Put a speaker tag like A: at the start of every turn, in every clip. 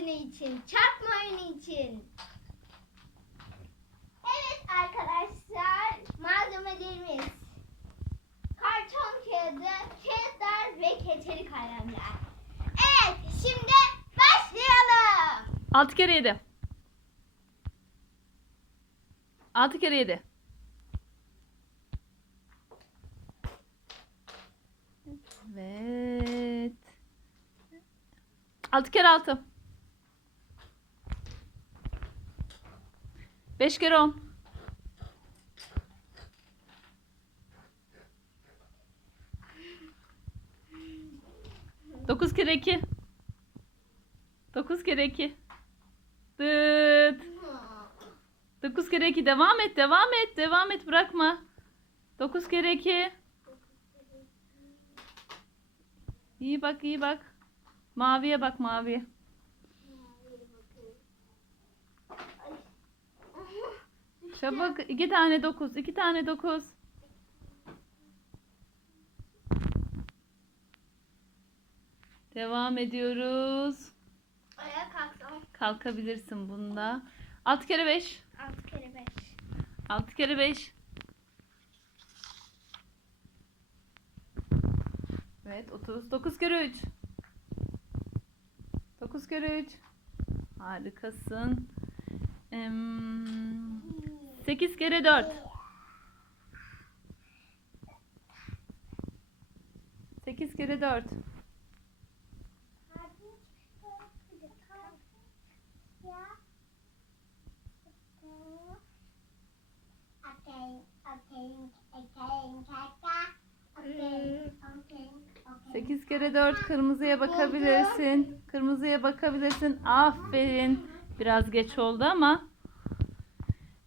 A: oyunu için. Çarpma oyunu için. Evet arkadaşlar. Malzemelerimiz. Karton kağıdı, kağıtlar ve keçeli kalemler. Evet şimdi başlayalım.
B: 6 kere 7. 6 kere 7. Evet. 6 kere 6. 5 kere 10. 9 kere 2. 9 kere 2. Dıt. 9 kere 2 devam et devam et devam et bırakma. 9 kere 2. İyi bak iyi bak. Maviye bak maviye. Çabuk 2 tane 9 2 tane 9. Devam ediyoruz.
A: Ayağa kalksam.
B: Kalkabilirsin bunda. 6 kere 5.
A: 6 kere 5.
B: 6 kere 5. Evet 30. 9 kere 3. 9 kere 3. Harikasın. Em, 8 kere 4. 8 kere 4.
A: Hmm.
B: 8 kere 4 kırmızıya bakabilirsin. Kırmızıya bakabilirsin. Aferin. Biraz geç oldu ama.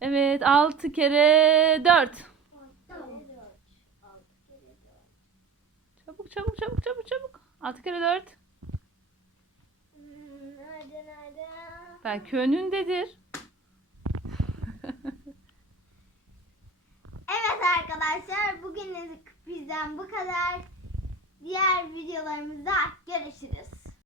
B: Evet 6 kere 4. Çabuk çabuk çabuk çabuk çabuk. 6 kere 4.
A: Hmm, Nerede nerede?
B: Belki önündedir.
A: Evet arkadaşlar bugünlük bizden bu kadar. Diğer videolarımızda görüşürüz.